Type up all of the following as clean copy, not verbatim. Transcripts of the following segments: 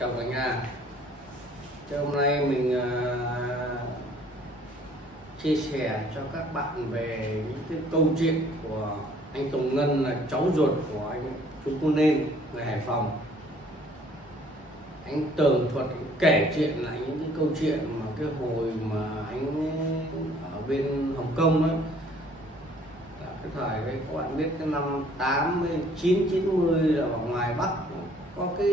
Chào cả nhà. Hôm nay mình chia sẻ cho các bạn về những cái câu chuyện của anh Tùng Ngân, là cháu ruột của anh chú Cô Nên người Hải Phòng. Anh tường thuật kể chuyện lại những cái câu chuyện mà cái hồi mà anh ở bên Hồng Kông ấy, là cái thời đấy các bạn biết, cái năm 89 90 là ở ngoài Bắc có cái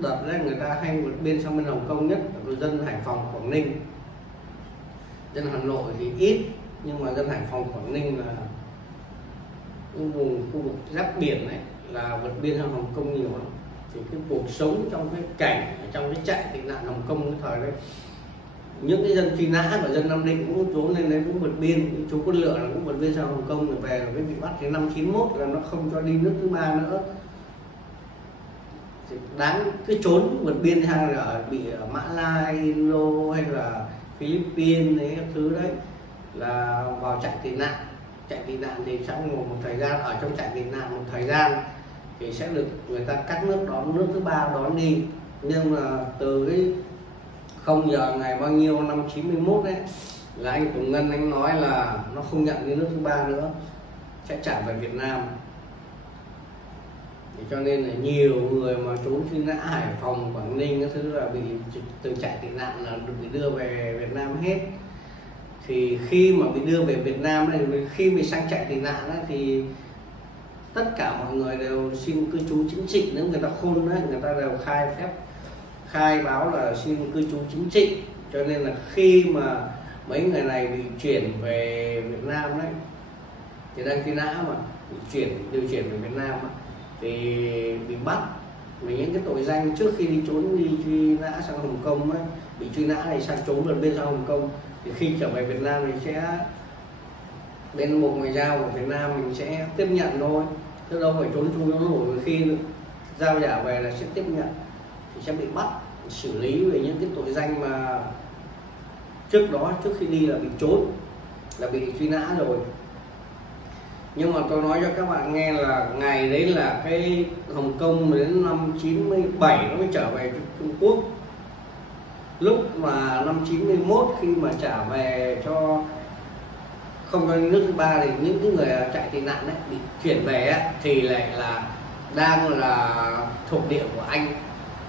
đợt đấy người ta hay vượt biên sang bên Hồng Kông, nhất là dân Hải Phòng, Quảng Ninh. Dân Hà Nội thì ít, nhưng mà dân Hải Phòng, Quảng Ninh là vùng khu vực giáp biển này là vượt biên sang Hồng Kông nhiều lắm. Thì cái cuộc sống trong cái cảnh trong cái trại tị nạn Hồng Kông cái thời đấy, những cái dân truy nã và dân Nam Định cũng trốn lên đấy, cũng vượt biên. Chú Quân Lựa là cũng vượt biên sang Hồng Kông, rồi về rồi bị bắt cái năm 91 là nó không cho đi nước thứ ba nữa. Đáng cứ trốn vượt biên sang là bị ở Mã Lai, Indo hay là Philippines đấy, các thứ đấy, là vào trại tị nạn. Trại tị nạn thì trong một thời gian ở trong trại tị nạn một thời gian thì sẽ được người ta các nước đón, nước thứ ba đón đi. Nhưng mà từ cái 0 giờ ngày bao nhiêu năm 91 đấy là anh Tùng Ngân anh nói là nó không nhận đi nước thứ ba nữa, sẽ trả về Việt Nam. Thì cho nên là nhiều người mà trốn truy nã Hải Phòng, Quảng Ninh các thứ là bị từ trại tị nạn là bị đưa về Việt Nam hết. Thì khi mà bị đưa về Việt Nam này, khi bị sang trại tị nạn ấy, thì tất cả mọi người đều xin cư trú chính trị. Nếu người ta khôn đấy, người ta đều khai báo là xin cư trú chính trị. Cho nên là khi mà mấy người này bị chuyển về Việt Nam đấy, thì đang truy nã mà điều chuyển về Việt Nam ấy, thì bị bắt với những cái tội danh trước khi đi truy nã sang Hồng Kông ấy, bị truy nã này sang trốn vượt biên sang Hồng Kông. Thì khi trở về Việt Nam thì sẽ bên Bộ Ngoại giao của Việt Nam mình sẽ tiếp nhận thôi, chứ đâu phải trốn chui nó nổi. Khi giao trả về là sẽ tiếp nhận, thì sẽ bị bắt xử lý về những cái tội danh mà trước đó, trước khi đi là bị trốn, là bị truy nã rồi. Nhưng mà tôi nói cho các bạn nghe là ngày đấy là cái Hồng Kông đến năm 97 nó mới trở về Trung Quốc. Lúc mà năm 91 khi mà trả về cho không cho nước thứ ba thì những cái người chạy tị nạn ấy bị chuyển về ấy, thì lại là đang là thuộc địa của Anh.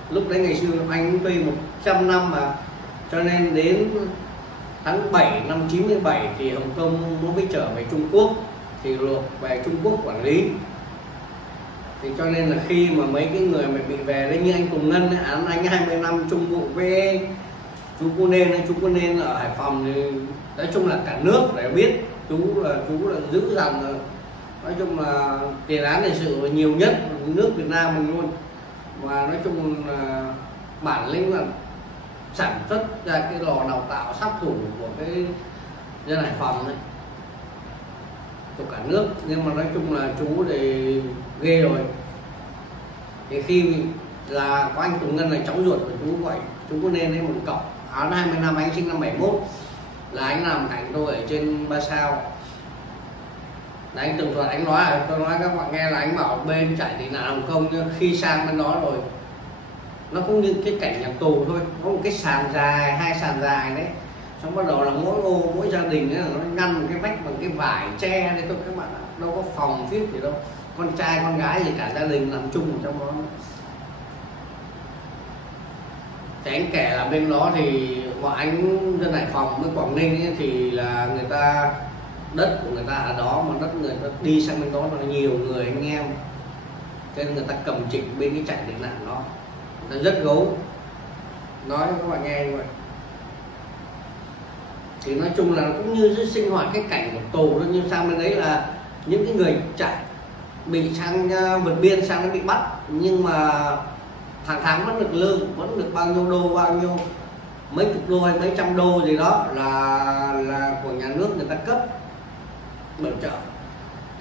Lúc đấy ngày xưa Anh cũng tuy 100 năm mà, cho nên đến tháng 7 năm 97 thì Hồng Kông mới trở về Trung Quốc, thì luộc về Trung Quốc quản lý. Thì cho nên là khi mà mấy cái người mà bị về đấy như anh Tùng Ngân ấy, án anh 20 năm chung vụ với chú Cô Nên ở Hải Phòng, thì nói chung là cả nước để biết chú là dữ dằn, nói chung là tiền án hình sự nhiều nhất nước Việt Nam mình luôn. Và nói chung là bản lĩnh là sản xuất ra cái lò đào tạo sát thủ của cái dân Hải Phòng đấy, của cả nước. Nhưng mà nói chung là chú thì ghê rồi. Thì khi là có anh Tùng Ngân là cháu ruột của chú vậy, chú Cô Nên ấy, một cậu án 20 năm, anh sinh năm 71, là anh làm cạnh tôi ở trên 3 sao. Là anh tường thuật, anh nói là tôi nói các bạn nghe là anh bảo bên trại tị nạn Hồng Kông, nhưng khi sang bên đó rồi nó cũng như cái cảnh nhà tù thôi, có một cái sàn dài, 2 sàn dài đấy, xong bắt đầu là mỗi gia đình ấy, nó ngăn một cái vách bằng cái vải tre đấy thôi các bạn ạ, đâu có phòng thiết gì đâu, con trai con gái gì cả gia đình làm chung ở trong đó. Thì anh kể là bên đó thì bọn anh dân Hải Phòng với Quảng Ninh ấy, thì là người ta đất của người ta ở đó, mà đất người ta đi sang bên đó là nhiều người anh em, cho nên người ta cầm trịch bên cái trại tị nạn đó, người ta rất gấu, nói cho các bạn nghe như vậy. Thì nói chung là cũng như sinh hoạt cái cảnh của tù thôi, nhưng sang bên đấy là những cái người chạy bị sang vượt biên sang nó bị bắt, nhưng mà hàng tháng vẫn được lương, vẫn được bao nhiêu đô, bao nhiêu mấy chục đô hay mấy trăm đô gì đó là của nhà nước người ta cấp bảo trợ.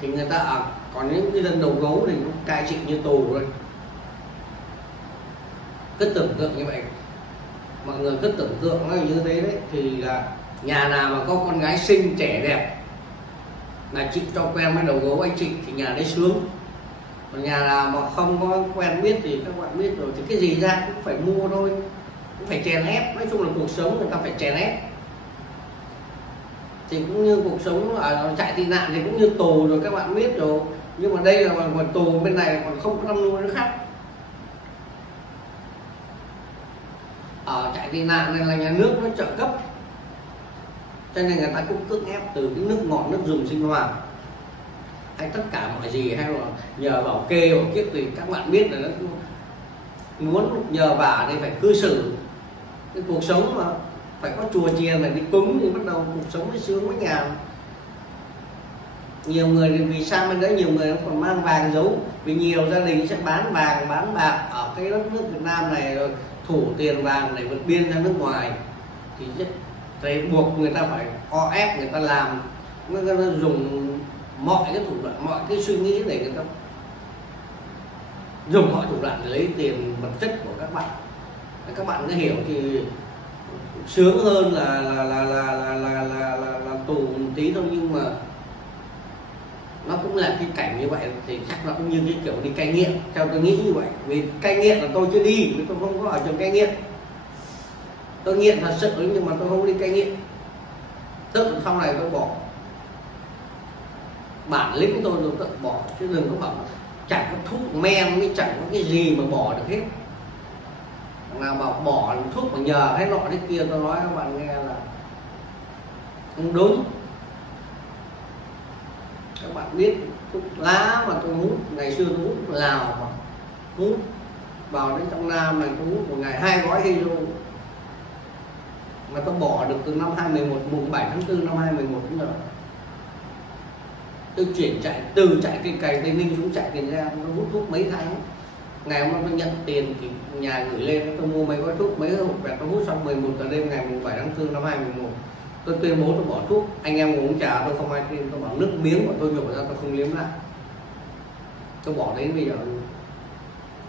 Thì người ta còn những cái dân đầu gấu thì cũng cai trị như tù rồi. Cứ tưởng tượng như vậy, mọi người cứ tưởng tượng nó như thế đấy. Thì là nhà nào mà có con gái xinh trẻ đẹp là chị cho quen với đầu gấu anh chị thì nhà đấy sướng. Còn nhà nào mà không có quen biết thì các bạn biết rồi, thì cái gì ra cũng phải mua thôi, cũng phải chèn ép. Nói chung là cuộc sống người ta phải chèn ép. Thì cũng như cuộc sống ở trại tị nạn thì cũng như tù rồi, các bạn biết rồi. Nhưng mà đây là ngoài tù, bên này còn không có năm nuôi nó khác. Ở trại tị nạn này là nhà nước nó trợ cấp, cho nên người ta cũng cưỡng ép từ cái nước ngọt, nước dùng sinh hoạt hay tất cả mọi gì, hay là nhờ bảo kê hoặc kiếp thì các bạn biết là nó muốn nhờ vả thì phải cư xử. Cái cuộc sống mà phải có chùa chiền, phải đi cúng thì bắt đầu cuộc sống mới sướng, mới nhàn. Nhiều người thì vì sao bên đấy nhiều người nó còn mang vàng giấu, vì nhiều gia đình sẽ bán vàng bán bạc ở cái đất nước Việt Nam này, rồi thủ tiền vàng để vượt biên ra nước ngoài, thì thế buộc người ta phải o ép người ta làm, người ta dùng mọi cái thủ đoạn, mọi cái suy nghĩ để người ta dùng mọi thủ đoạn để lấy tiền vật chất của các bạn. Các bạn có hiểu thì sướng hơn là tù một tí thôi, nhưng mà nó cũng là cái cảnh như vậy thì chắc nó cũng như cái kiểu đi cai nghiện, theo tôi nghĩ như vậy. Vì cai nghiện là tôi chưa đi, vì tôi không có ở trường cai nghiện. Tôi nghiện thật sự nhưng mà tôi không đi cai nghiện, tự sau này tôi bỏ. Bản lĩnh tôi tự bỏ, chứ đừng có bảo chẳng có thuốc men, mới chẳng có cái gì mà bỏ được hết. Nào bảo bỏ thuốc mà nhờ hay nọ thế kia, tôi nói các bạn nghe là không đúng. Các bạn biết thuốc lá mà tôi hút, ngày xưa tôi hút Lào mà hút vào đến trong Nam này, tôi hút một ngày 2 gói hero, mà tôi bỏ được từ năm 2011, mùng 7 tháng 4 năm 2011 đến giờ. Tôi chuyển chạy từ chạy cây cày Tây Ninh xuống chạy Tiền Giang, tôi hút thuốc mấy tháng. Ngày hôm nay tôi nhận tiền thì nhà gửi lên, tôi mua mấy gói thuốc, mấy hộp vẹt, tôi hút xong 11 giờ đêm ngày mùng 7 tháng 4 năm 2011. Tôi tuyên bố tôi bỏ thuốc, anh em ngồi uống trà tôi không ai tin, tôi bảo nước miếng của tôi nhổ ra tôi không liếm lại, tôi bỏ đến bây giờ.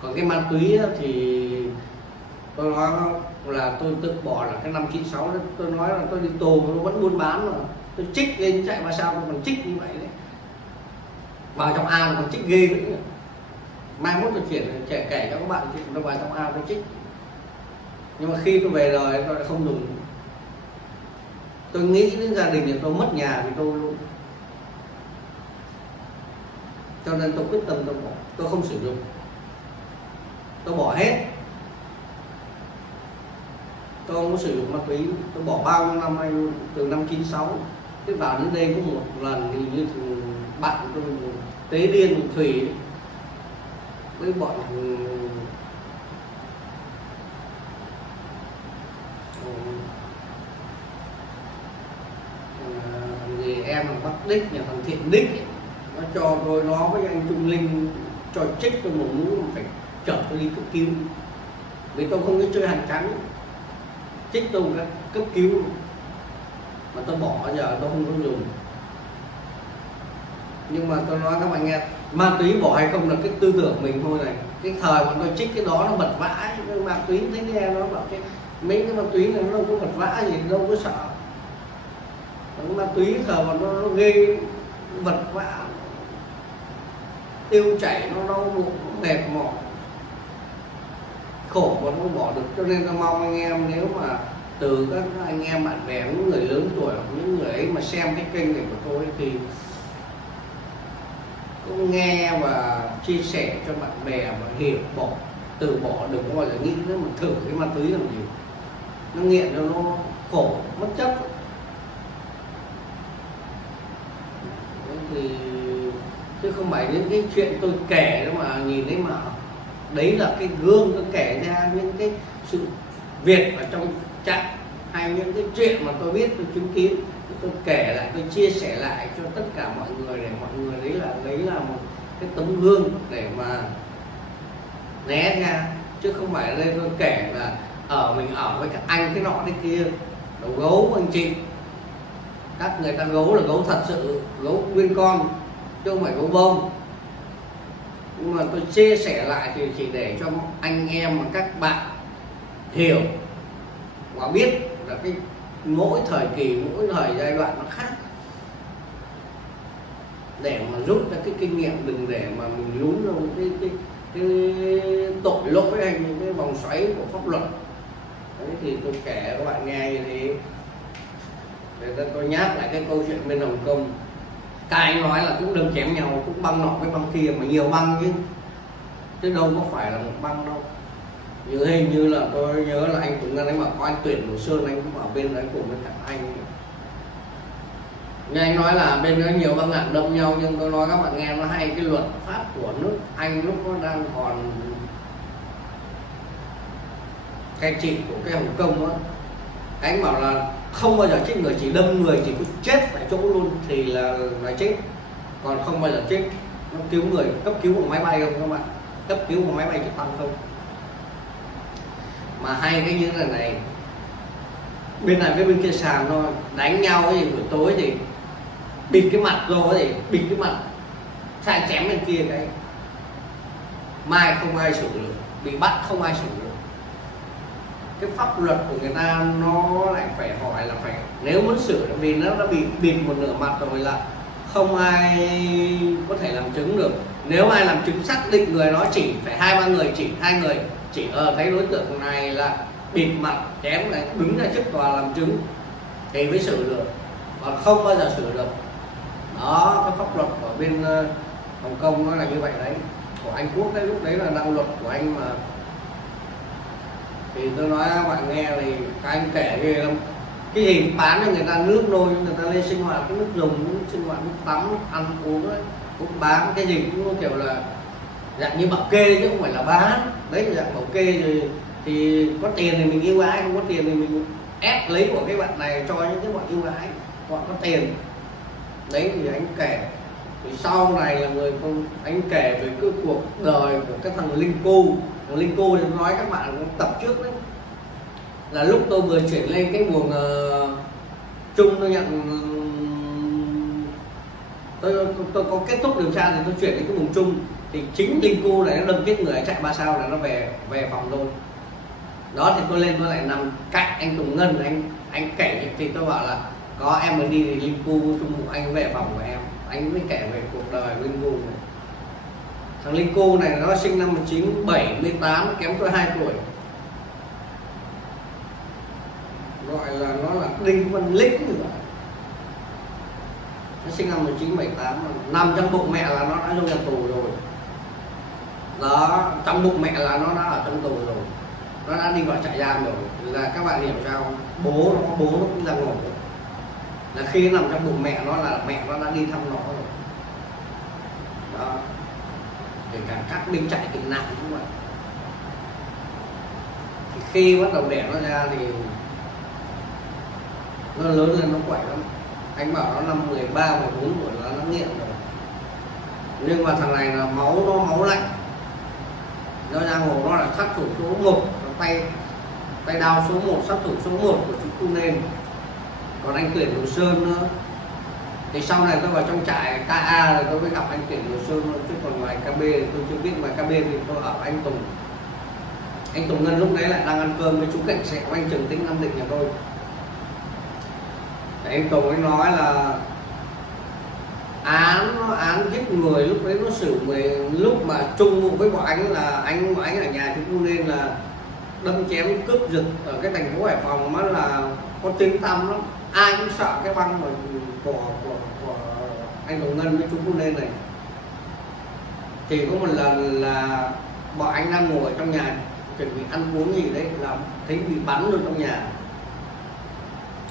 Còn cái ma túy thì tôi nói là tôi tự bỏ là cái năm 96 đó, tôi nói là tôi đi tù tôi vẫn buôn bán mà, tôi trích lên chạy mà sao tôi còn trích như vậy đấy, vào trong A còn trích ghê nữa. Mai mốt tôi kể cho các bạn chuyện tôi vào trong A tôi trích, nhưng mà khi tôi về rồi tôi lại không dùng. Tôi nghĩ đến gia đình thì tôi mất nhà thì tôi luôn, cho nên tôi quyết tâm tôi bỏ, tôi không sử dụng, tôi bỏ hết, tôi không có sử dụng ma túy. Tôi bỏ bao nhiêu năm nay luôn, từ năm 96. Thế vào đến đây có một lần thì như bạn tôi Tế Điên Thủy với bọn người em thằng Bắc Đích, nhà thằng Thiện Đích ấy, nó cho tôi, nó với anh Trung Linh cho trích tôi một mũ, phải chở tôi đi cấp cứu vì tôi không có chơi hàng trắng, trích tôi cấp cứu mà tôi bỏ, bây giờ tôi không có dùng. Nhưng mà tôi nói các bạn nghe, ma túy bỏ hay không là cái tư tưởng mình thôi này. Cái thời bọn tôi trích cái đó nó vật vã, nhưng ma túy thấy nghe nó bảo cái mấy cái ma túy này nó đâu có vật vã gì, đâu có sợ. Cái ma túy thời bọn nó ghê, vật vã, tiêu chảy, nó đau bụng, nó mệt mỏi, khổ mà không bỏ được. Cho nên tôi mong anh em, nếu mà từ các anh em bạn bè, những người lớn tuổi hoặc những người ấy mà xem cái kênh này của tôi thì cũng nghe và chia sẻ cho bạn bè mà hiểu, bỏ, từ bỏ, đừng có bao giờ nghĩ nữa mà thử cái ma túy làm gì. Nó nghiện cho nó khổ, mất chất. Thì chứ không phải những cái chuyện tôi kể đó mà nhìn thấy mà đấy là cái gương tôi kể ra những cái sự việc ở trong trại, hay những cái chuyện mà tôi biết, tôi chứng kiến, tôi kể lại, tôi chia sẻ lại cho tất cả mọi người, để mọi người đấy là một cái tấm gương để mà né ra. Chứ không phải đây tôi kể là mình ở với các anh cái nọ thế kia, đầu gấu anh chị, các người ta gấu là gấu thật sự, gấu nguyên con chứ không phải gấu bông. Nhưng mà tôi chia sẻ lại thì chỉ để cho anh em và các bạn hiểu và biết là cái mỗi thời kỳ, mỗi thời giai đoạn nó khác. để mà rút ra cái kinh nghiệm, đừng để mà mình lún trong cái tội lỗi hay những cái vòng xoáy của pháp luật. Đấy, thì tôi kể các bạn nghe như thế. Để tôi nhắc lại cái câu chuyện bên Hồng Kông. Các anh nói là cũng đâm chém nhau, cũng băng nọ với băng kia, mà nhiều băng chứ đâu có phải là một băng đâu. Như hình như là tôi nhớ là anh Tùng Ngân anh bảo có anh Tuyển Đồ Sơn, anh cũng ở bên đấy cùng với cả anh. Như anh nói là bên đó nhiều băng đảng đâm nhau, nhưng tôi nói các bạn nghe nó hay, cái luật pháp của nước Anh lúc nó đang còn cai trị của cái Hồng Kông á, anh bảo là không bao giờ chết người, chỉ đâm người chỉ có chết tại chỗ luôn thì là chết, còn không bao giờ chết nó cứu người, cấp cứu bằng máy bay không các bạn, cấp cứu bằng máy bay trực thăng không. Mà hay cái như là này, bên này với bên kia sàn thôi, đánh nhau cái gì buổi tối thì bịt cái mặt rồi thì bịt cái mặt, sai chém bên kia cái mai không ai xử được, bị bắt không ai xử được. Cái pháp luật của người ta nó lại phải hỏi là phải, nếu muốn xử vì nó đã bị bịt một nửa mặt rồi là không ai có thể làm chứng được. Nếu ai làm chứng xác định người đó chỉ phải 2-3 người, chỉ 2 người chỉ thấy đối tượng này là bịt mặt chém này, đứng ra trước tòa làm chứng thì mới xử được, còn không bao giờ xử được. Đó, cái pháp luật ở bên Hồng Kông nó là như vậy đấy. Của Anh Quốc đấy, lúc đấy là đạo luật của anh mà. Thì tôi nói các bạn nghe thì các anh kể ghê lắm. Cái gì bán cho người ta nước nôi, người ta lên sinh hoạt, cái nước dùng, nước sinh hoạt, nước tắm, nước ăn uống ấy, cũng bán. Cái gì cũng kiểu là dạng như bảo kê chứ không phải là bán. Đấy là dạng bảo kê rồi, thì có tiền thì mình yêu ái, không có tiền thì mình ép lấy của cái bạn này cho những cái bọn yêu ái, bọn có tiền. Đấy thì anh kể. Thì sau này là anh kể về cái cuộc đời của cái thằng Linh Cu. Thằng Linh Cu thì nói các bạn tập trước đấy, là lúc tôi vừa chuyển lên cái buồng chung, tôi nhận tôi có kết thúc điều tra thì tôi chuyển đến cái buồng chung, thì chính Linh Cu này nó đâm chết người ở trại 3 sao là nó về phòng tôi. Đó thì tôi lên tôi lại nằm cạnh anh Tùng Ngân, anh kể thì tôi bảo là có em mới đi thì Linh Cu chung một anh về phòng của em, anh mới kể về cuộc đời Linh Cu này. Thằng Linh Cu này nó sinh năm 1978, kém tôi 2 tuổi, gọi là nó là Đinh Văn Lĩnh nữa. Nó sinh năm 1978, nằm trong bụng mẹ là nó đã vô nhà tù rồi. Đó, trong bụng mẹ là nó đã ở trong tù rồi, nó đã đi vào trại giam rồi. Là các bạn hiểu sao, bố nó cũng ra ngồi rồi. Là khi nằm trong bụng mẹ nó là mẹ nó đã đi thăm nó rồi. Đó, kể cả các binh trại tị nạn cũng vậy. Thì khi bắt đầu đẻ nó ra thì nó lớn lên nó quậy lắm. Anh bảo nó năm 13, 14 tuổi là nó nghiện rồi. Nhưng mà thằng này là máu lạnh. Nó ra ngồi nó là sát thủ số 1, tay đao số 1, sát thủ số 1 của chúng tôi nên. Còn anh Tuyển Đồ Sơn nữa. Thì sau này tôi vào trong trại KA rồi tôi mới gặp anh Tuyển Đồ Sơn, chứ còn ngoài KB thì tôi chưa biết. Ngoài KB thì tôi ở anh Tùng. Anh Tùng Ngân lúc đấy lại đang ăn cơm với chú cảnh sát của anh Trường Tĩnh Nam Định nhà tôi. Thì anh Tùng ấy nói là án giết người lúc đấy nó xử lúc mà chung với bọn anh là anh ở nhà chúng tôi nên là đâm chém cướp giật ở cái thành phố Hải Phòng nó là có tiếng tăm lắm, ai cũng sợ cái băng của anh Tùng Ngân với chú Cô Nên này. Thì có một lần là bọn anh đang ngồi trong nhà chuẩn bị ăn uống gì đấy là thấy bị bắn luôn trong nhà.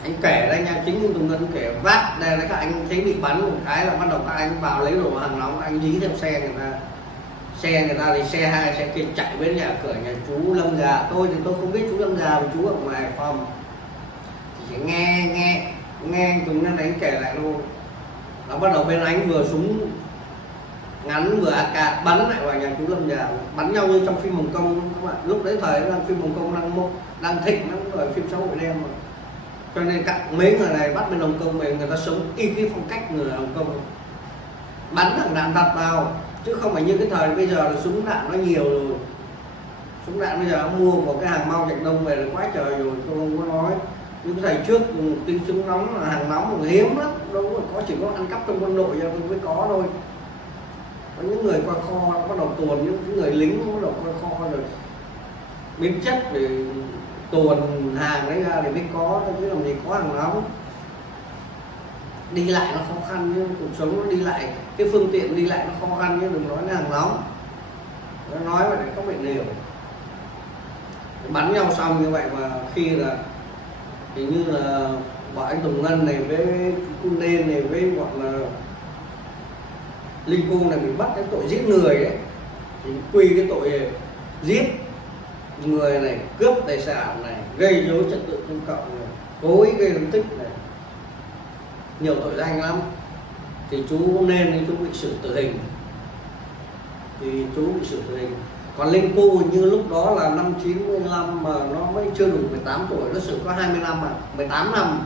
Anh kể đây nha, chính anh Tùng Ngân kể vác đây là các anh thấy bị bắn một cái là bắt đầu các anh vào lấy đồ hàng nóng, anh dí theo xe người ta. Xe người ta thì xe 2 xe kia chạy bên nhà cửa nhà chú Lâm Già. Tôi thì tôi không biết chú Lâm Già và chú ở ngoài Hải Phòng, chỉ nghe anh Tùng Ngân anh kể lại luôn. Nó bắt đầu bên anh vừa súng ngắn vừa AK bắn lại vào nhà chú Lâm Già, bắn nhau như trong phim Hồng Kông các bạn. Lúc đấy thời đang phim Hồng Kông đang thịnh lắm rồi, phim xã hội đen mà. Cho nên các mấy người này bắt bên Hồng Kông về, người ta sống y cái phong cách người Hồng Kông, bắn thằng đạn thật vào, chứ không phải như cái thời bây giờ là súng đạn nó nhiều rồi. Súng đạn bây giờ nó mua một cái hàng mau Trạch Đông về là quá trời rồi, tôi không có nói. những thầy trước tiếng súng nóng là hàng nóng là hiếm lắm, đâu có, chỉ có ăn cắp trong quân đội mới có thôi. Có những người qua kho bắt đầu tuồn, những người lính bắt đầu qua kho rồi biến chất để tuồn hàng đấy ra để mới có, chứ làm gì có hàng nóng. Đi lại nó khó khăn, nhưng cuộc sống nó đi lại, cái phương tiện đi lại nó khó khăn, nhưng đừng nói là hàng nóng. Nó nói vậy để các bạn hiểu. Bắn nhau xong như vậy mà khi là thì như là bọn anh Tùng Ngân này với Cung Đen này với hoặc là Linh Cô này bị bắt cái tội giết người đấy, thì quy cái tội giết người này, cướp tài sản này, gây dối trật tự công cộng này, cố ý gây thương tích này, nhiều tội danh lắm. Thì chú nên chú bị xử tử hình, thì chú bị xử tử hình. Còn Linh Cu như lúc đó là năm 95 mà nó mới chưa đủ 18 tuổi, nó xử có 20 năm mà 18 năm.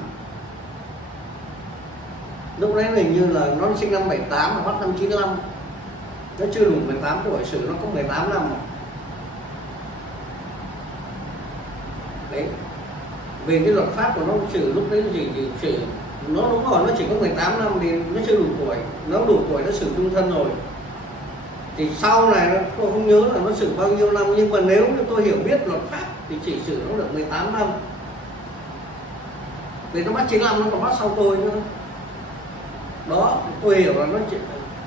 Lúc đấy hình như là nó sinh năm 78 mà bắt năm 95, nó chưa đủ 18 tuổi, xử nó có 18 năm mà. Đấy, vì cái luật pháp của nó xử lúc đấy chỉ xử nó đúng rồi, nó chỉ có 18 năm thì nó chưa đủ tuổi, nó đủ tuổi nó xử chung thân rồi. Thì sau này tôi không nhớ là nó xử bao nhiêu năm, nhưng mà nếu như tôi hiểu biết luật pháp thì chỉ xử nó được 18 năm. Vì nó bắt 95 nó còn bắt sau tôi nữa. Đó, tôi hiểu là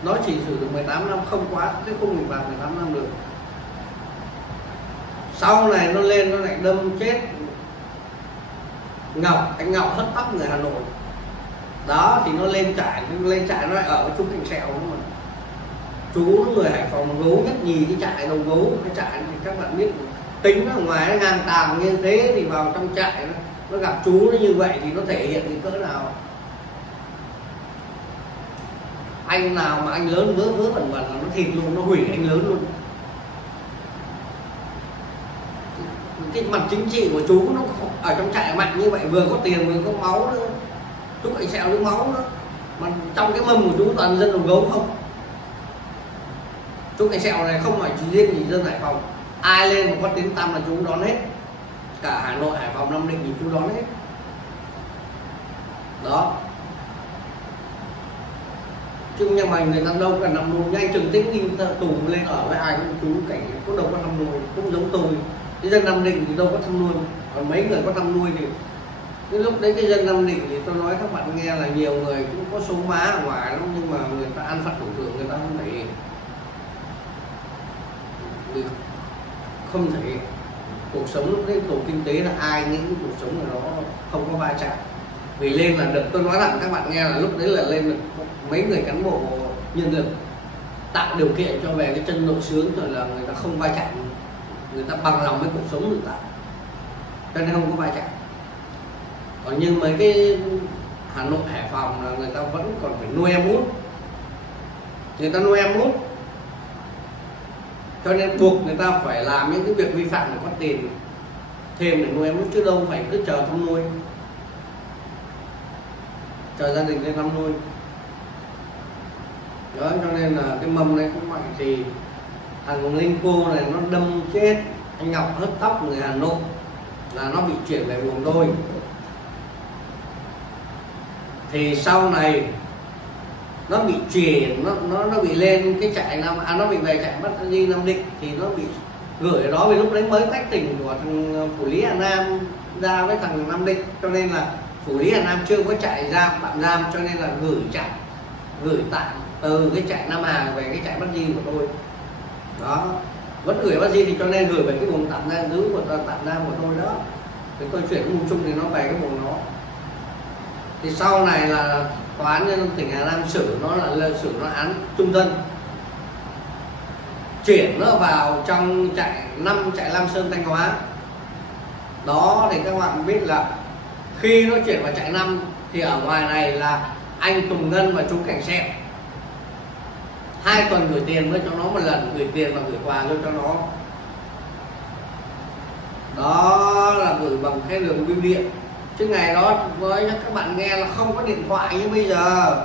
nó chỉ xử được 18 năm, không quá cái khung hình phạt 18 năm được. Sau này nó lên nó lại đâm chết Ngọc, anh Ngọc hất tóc người Hà Nội. Đó thì nó lên trại nó lại ở với chú Cảnh Sẹo nữa mà. Chú người Hải Phòng gấu nhất nhì cái trại đầu gấu, cái trại thì các bạn biết tính ở ngoài nó ngang tàng như thế, thì vào trong trại nó gặp chú nó như vậy thì nó thể hiện cái cỡ nào. Anh nào mà anh lớn vớ vẩn là nó thịt luôn, nó hủy anh lớn luôn. Cái mặt chính trị của chú nó ở trong trại mạnh như vậy, vừa có tiền vừa có máu nữa, chú Cảnh Sẹo với máu nữa, mà trong cái mâm của chú toàn dân đồng gấu không. Chú Cảnh Sẹo này không phải chỉ riêng gì dân Hải Phòng, ai lên mà có tiếng tăm là chú đón hết, cả Hà Nội, Hải Phòng, Nam Định thì chú đón hết. Đó, chứ nhưng mà người ta đâu cần nằm nuôi, nhanh Trường Tĩnh đi tù lên ở với ai chú Cảnh cũng đâu có thăm nuôi, cũng giống tôi. Cái dân Nam Định thì đâu có thăm nuôi, còn mấy người có thăm nuôi thì cái lúc đấy cái dân Nam Định thì tôi nói các bạn nghe là nhiều người cũng có số má ở ngoài lắm, nhưng mà người ta ăn phạt thủ thường, người ta không thể cuộc sống lúc đấy, tổ kinh tế là ai những cuộc sống của nó không có va chạm. Vì lên là được, tôi nói rằng các bạn nghe là lúc đấy là lên được mấy người cán bộ nhân lực tạo điều kiện cho về cái chân độ sướng, rồi là người ta không va chạm, người ta bằng lòng với cuộc sống tự tại, cho nên không có va chạm. Còn như mấy cái Hà Nội, Hải Phòng là người ta vẫn còn phải nuôi em út, người ta nuôi em út, cho nên buộc người ta phải làm những cái việc vi phạm để có tiền thêm để nuôi em út, chứ đâu phải cứ chờ thăm nuôi, chờ gia đình lên thăm nuôi. Đó, cho nên là cái mâm này cũng vậy. Thì thằng Linh Cô này nó đâm chết anh Ngọc hớt tóc người Hà Nội là nó bị chuyển về buồng đôi. Thì sau này nó bị chuyển, nó bị lên cái trại nó bị về trại bắt đi Nam Định, thì nó bị gửi ở đó vì lúc đấy mới tách tỉnh của thằng Phủ Lý Hà Nam ra với thằng Nam Định, cho nên là Phủ Lý Hà Nam chưa có trại giam tạm giam, cho nên là gửi tạm từ cái trại Nam Hà về cái trại bắt di của tôi. Đó, vẫn gửi bắt di thì cho nên gửi về cái vùng tạm giam giữ của tạm giam của tôi đó. Thì tôi chuyển vùng chung thì nó về cái vùng đó. Thì sau này là tòa án nhân dân tỉnh Hà Nam xử nó án chung thân, chuyển nó vào trong trại Lam Sơn Thanh Hóa. Đó thì các bạn biết là khi nó chuyển vào trại 5 thì ở ngoài này là anh Tùng Ngân và chú Cảnh Sẹo 2 tuần gửi tiền với cho nó một lần, gửi tiền và gửi quà cho nó. Đó là gửi bằng cái đường bưu điện. Chứ ngày đó với các bạn nghe là không có điện thoại như bây giờ.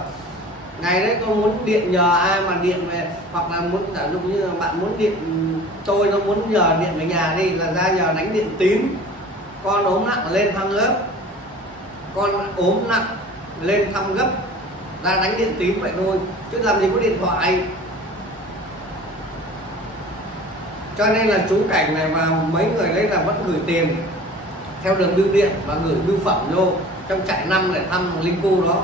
Ngày đấy tôi muốn điện nhờ ai mà điện về, hoặc là muốn giả dụ như là bạn muốn điện, tôi nó muốn nhờ điện về nhà đi là ra nhờ đánh điện tín, con ốm nặng lên thăm lớp con ốm nặng lên thăm gấp ra đánh điện tín vậy thôi, chứ làm gì có điện thoại. Cho nên là chú Cảnh này và mấy người đấy là vẫn gửi tiền theo đường bưu điện và gửi bưu phẩm vô trong trại 5 để thăm Linh Cu đó.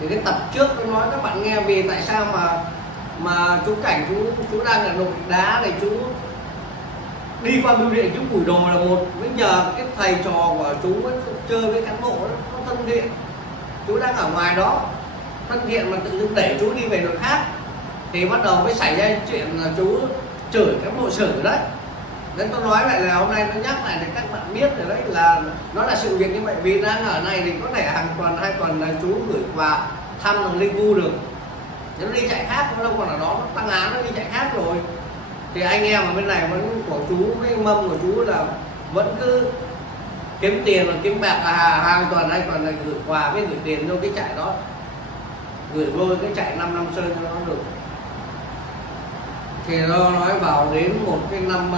Thì cái tập trước tôi nói các bạn nghe vì tại sao mà chú Cảnh chú đang ở đội đá này, chú đi qua bưu điện chú gửi đồ là một. Bây giờ cái thầy trò của chú ấy chơi với cán bộ nó thân thiện, chú đang ở ngoài đó thân thiện mà tự dưng để chú đi về đội khác thì bắt đầu mới xảy ra chuyện là chú chửi cán bộ sử đấy. Nên tôi nói lại là hôm nay tôi nhắc lại để các bạn biết rồi đấy, là nó là sự việc như vậy. Vì đang ở này thì có thể hàng tuần 2 tuần là chú gửi quà thăm đồng Linh Cu được, nó đi chạy khác, nó đâu còn ở đó, nó tăng án nó đi chạy khác rồi. Thì anh em ở bên này vẫn của chú, cái mâm của chú là vẫn cứ kiếm tiền và kiếm bạc, là hàng tuần 2 tuần là gửi quà với gửi tiền vô cái trại đó, gửi vô cái trại 5 Nam Sơn cho nó được. Thì nó nói vào đến một cái năm,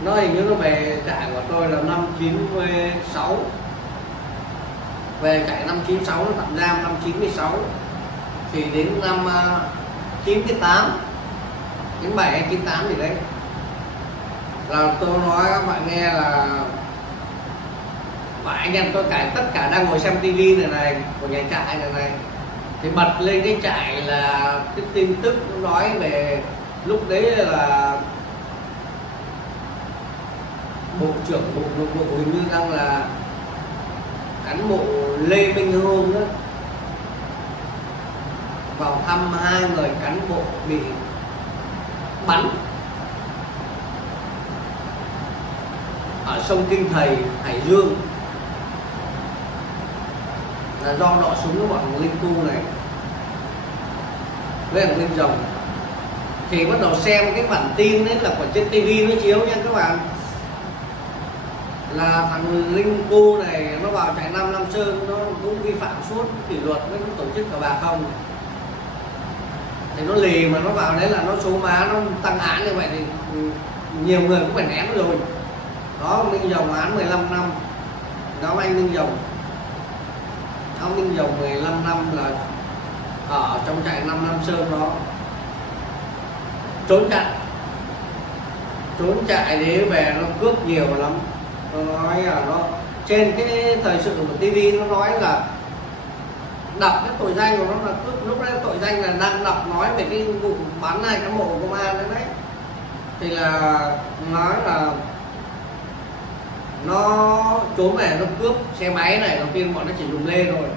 nó hình như nó về trại của tôi là năm 96, về trại năm 96 nó tạm giam năm 96, thì đến năm 98, 97 hay 98 gì đấy là tôi nói các bạn nghe là và anh em tôi tất cả đang ngồi xem tivi này của nhà trại này thì bật lên cái trại là cái tin tức nó nói về lúc đấy là bộ trưởng bộ nội vụ hình như đang là cán bộ Lê Minh Hương đó, vào thăm 2 người cán bộ bị bắn ở sông Kinh Thầy, Hải Dương, là do nọ súng của bọn Linh Cu này với thằng Linh Rồng. Thì bắt đầu xem cái bản tin đấy là của trên TV nó chiếu nha các bạn, là thằng Linh Cu này nó vào trại 5 Nam Sơn, nó cũng vi phạm suốt kỷ luật với tổ chức cờ bạc không, thì nó lì mà nó vào đấy là nó số má, nó tăng án như vậy thì nhiều người cũng phải ném rồi đó. Minh Rồng án 15 năm, nhóm anh Minh Rồng, ông Minh Rồng 15 năm là ở trong trại 5 Nam Sơn đó, trốn chạy để về nó cướp nhiều lắm. Nó nói là nó trên cái thời sự của TV nó nói là đọc cái tội danh của nó là cướp, lúc đấy tội danh là đang đọc nói về cái vụ bắn 2 cán bộ công an đấy, thì là nói là nó trốn về nó cướp xe máy này. Đầu tiên bọn nó chỉ dùng lê rồi,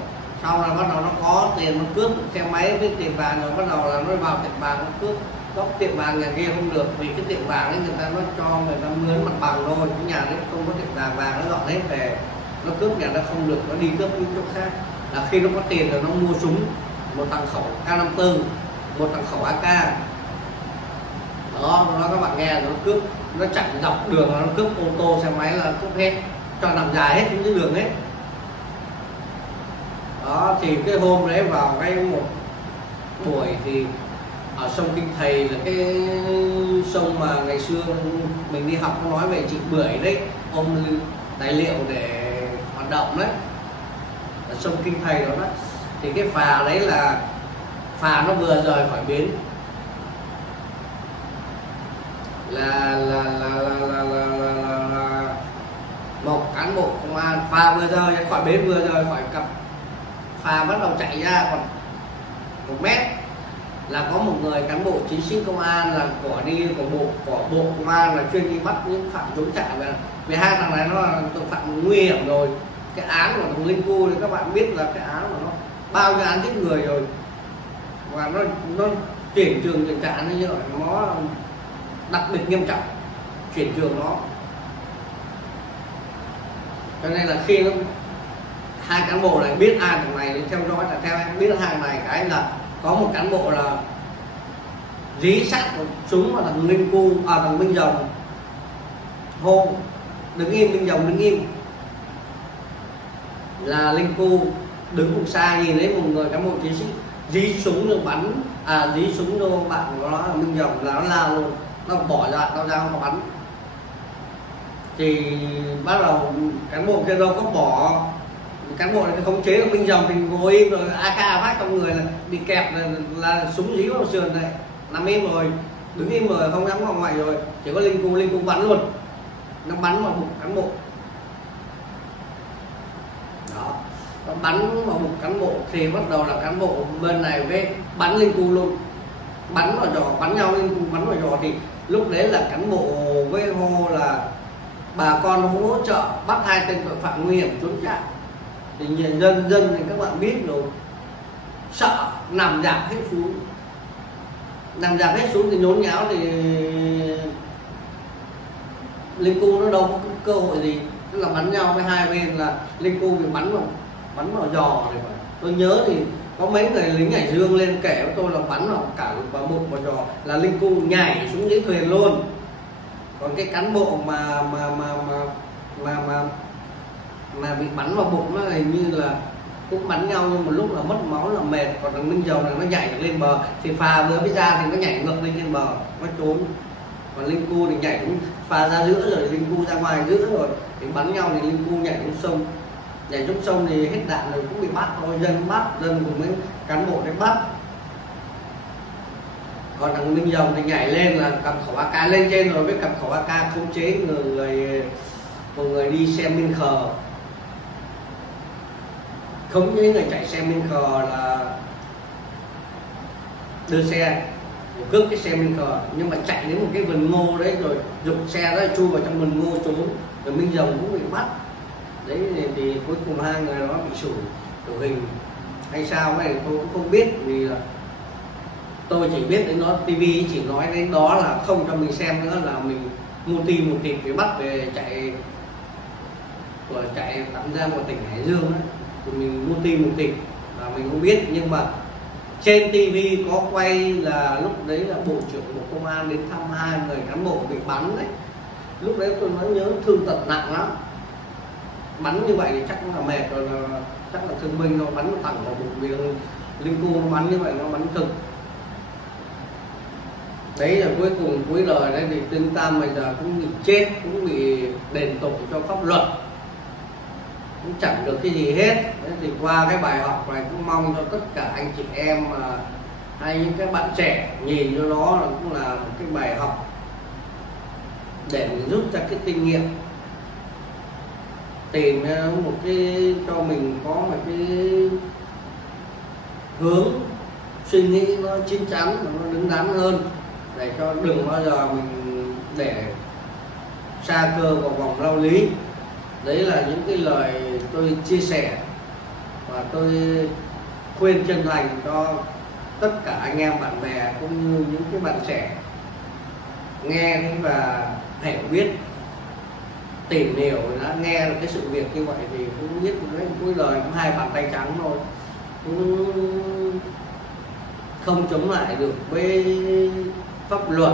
sau là bắt đầu nó có tiền nó cướp xe máy với tiền vàng, rồi bắt đầu là nó vào tiệm vàng nó cướp. Góc tiệm vàng nhà kia không được vì cái tiệm vàng ấy người ta nó cho người ta mướn mặt bằng thôi, cái nhà đấy không có tiệm vàng, vàng nó dọn hết về, nó cướp nhà nó không được, nó đi cướp những chỗ khác. Là khi nó có tiền rồi nó mua súng, một thằng khẩu K54, một thằng khẩu AK đó, nó các bạn nghe, nó cướp, nó chạy dọc đường, nó cướp ô tô xe máy là cướp hết, cho nằm dài hết những đường hết đó. Thì cái hôm đấy vào cái một buổi thì ở sông Kinh Thầy là cái sông mà ngày xưa mình đi học có nói về chị Bưởi đấy, ôm tài liệu để hoạt động đấy, ở sông Kinh Thầy đó đó. Thì cái phà đấy là phà nó vừa rời khỏi bến là một cán bộ công an, phà vừa rời khỏi bến, vừa rời khỏi cặp phà bắt đầu chạy ra còn 1 mét là có một người cán bộ chiến sĩ công an là của bộ công an là chuyên đi bắt những phạm trốn chạy. Vì 2 thằng này nó là tội phạm nguy hiểm rồi. Cái án của thằng Linh Cu thì các bạn biết là cái án của nó bao nhiêu án giết người rồi, và nó chuyển trường chuyển trạng như vậy, nó đặc biệt nghiêm trọng, chuyển trường nó. Cho nên là khi nó 2 cán bộ này biết ai thằng này theo dõi, là theo em biết 2 này cái là có một cán bộ là dí sát một súng vào thằng Linh Cu, thằng Minh Rồng, hô đứng im, Minh Rồng đứng im, là Linh Cu đứng cùng xa nhìn thấy một người cán bộ chiến sĩ dí súng rồi bắn, dí súng vô bạn của nó là Minh Rồng, là nó lao luôn, nó bỏ ra tao ra nó bắn. thì bắt đầu cán bộ kia đâu có bỏ, cán bộ này khống chế được binh dòng thì ngồi im rồi, AK phát trong người là bị kẹp là súng dí vào sườn này, nằm im rồi, đứng im rồi, không dám vòng ngoại rồi, chỉ có linh cung bắn luôn, nó bắn vào bụng cán bộ đó, nó bắn vào bụng cán bộ thì bắt đầu là cán bộ bên này với bắn linh cung luôn, bắn vào giò, bắn nhau linh cung bắn vào giò, thì lúc đấy là cán bộ với hô là bà con hỗ trợ bắt 2 tên tội phạm nguy hiểm trốn chạy. Thì dân thì các bạn biết rồi, sợ nằm dạp hết xuống thì nhốn nháo, thì linh cu nó đâu có cơ hội gì, tức là bắn nhau với hai bên, là linh cu bị bắn vào giò này. Tôi nhớ thì có mấy người lính Hải Dương lên kể với tôi là bắn vào cả vào bụng vào giò, là linh cu nhảy xuống dưới thuyền luôn. Còn cái cán bộ mà bị bắn vào bụng nó hình như là cũng bắn nhau, nhưng một lúc là mất máu là mệt, còn thằng Minh Dầu này nó nhảy được lên bờ, thì phà vừa mới ra thì nó nhảy ngược lên trên bờ nó trốn, còn linh cu thì nhảy cũng phà ra giữa rồi, linh cu ra ngoài giữa rồi thì bắn nhau, thì linh cu nhảy xuống sông thì hết đạn rồi cũng bị bắt thôi, dân cùng mấy cán bộ đấy bắt. Còn thằng Minh Dòng thì nhảy lên là cầm khẩu AK lên trên rồi, với cầm khẩu AK khống chế một người đi xe minh khờ, khống chế người chạy xe minh khờ là đưa xe cướp cái xe minh khờ, nhưng mà chạy đến một cái vườn ngô đấy rồi giục xe đó chui vào trong vườn ngô trốn, rồi Minh Dòng cũng bị bắt đấy. Thì cuối cùng hai người đó bị xử tử hình hay sao này tôi cũng không biết, vì là tôi chỉ biết đến nó, TV chỉ nói đến đó là không cho mình xem nữa, là mình mua tin một tịt để bắt về chạy tạm giam của tỉnh Hải Dương ấy. Thì mình mua tin một tịt là mình không biết, nhưng mà trên TV có quay là lúc đấy là Bộ trưởng Bộ Công an đến thăm 2 người cán bộ bị bắn đấy. Lúc đấy tôi mới nhớ thương tật nặng lắm, bắn như vậy thì chắc là mệt rồi, chắc là thương binh, nó bắn thẳng vào bụng, vì linh cu nó bắn như vậy, nó bắn thực đấy. Là cuối cùng cuối đời đấy thì Tuyên Tam bây giờ cũng bị chết, cũng bị đền tội cho pháp luật, cũng chẳng được cái gì hết đấy. Thì qua cái bài học này cũng mong cho tất cả anh chị em hay những cái bạn trẻ nhìn cho nó là cũng là một cái bài học để mình rút ra cái kinh nghiệm, tìm một cái cho mình có một cái hướng suy nghĩ nó chín chắn và nó đứng đắn hơn, để cho đừng bao giờ mình để sa cơ vào vòng lao lý. Đấy là những cái lời tôi chia sẻ và tôi khuyên chân thành cho tất cả anh em bạn bè cũng như những cái bạn trẻ nghe và hiểu biết, tìm hiểu đã nghe được cái sự việc như vậy thì cũng biết đấy, cuối đời cũng 2 bàn tay trắng thôi, cũng không chống lại được với pháp luật.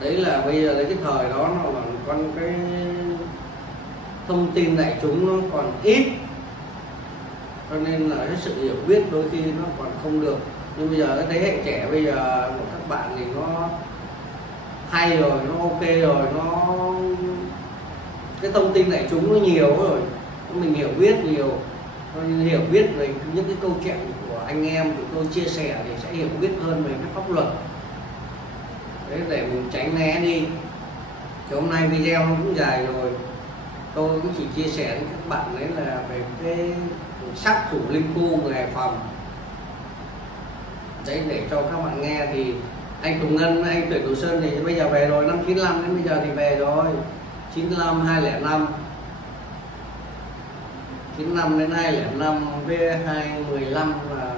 Đấy là bây giờ cái thời đó nó còn cái thông tin đại chúng nó còn ít, cho nên là cái sự hiểu biết đôi khi nó còn không được. Nhưng bây giờ cái thế hệ trẻ bây giờ của các bạn thì nó hay rồi, nó ok rồi, nó cái thông tin đại chúng nó nhiều rồi, mình hiểu biết nhiều, hiểu biết về những cái câu chuyện của anh em của tôi chia sẻ thì sẽ hiểu biết hơn về cái pháp luật đấy, để mình tránh né đi. Thì hôm nay video nó cũng dài rồi, tôi cũng chỉ chia sẻ với các bạn đấy là về cái sát thủ linh cu người Hải Phòng đấy, để cho các bạn nghe. Thì anh Tùng Ngân, anh Tuyển Đồ Sơn thì bây giờ về rồi, năm 95 đến bây giờ thì về rồi, 95, 205, 95 đến 205 với 215 là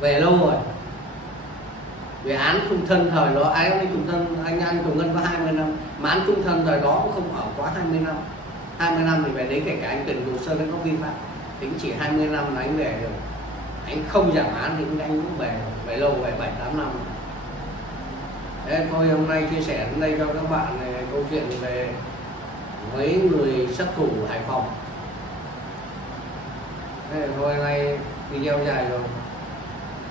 về lâu rồi. Về án chung thân thời đó, anh Tùng Ngân có 20 năm, mà án chung thân thời đó cũng không ở quá 20 năm. 20 năm thì về đấy, kể cả anh Tuyển Đồ Sơn anh có vi phạm thì chỉ 20 năm là anh về rồi. Anh không giảm án thì anh cũng về lâu, về 7-8 năm. Thế thôi hôm nay chia sẻ đến đây cho các bạn câu chuyện về mấy người sát thủ Hải Phòng. Thế thôi nay video dài rồi,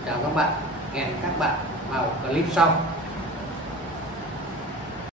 chào các bạn, hẹn các bạn vào clip sau.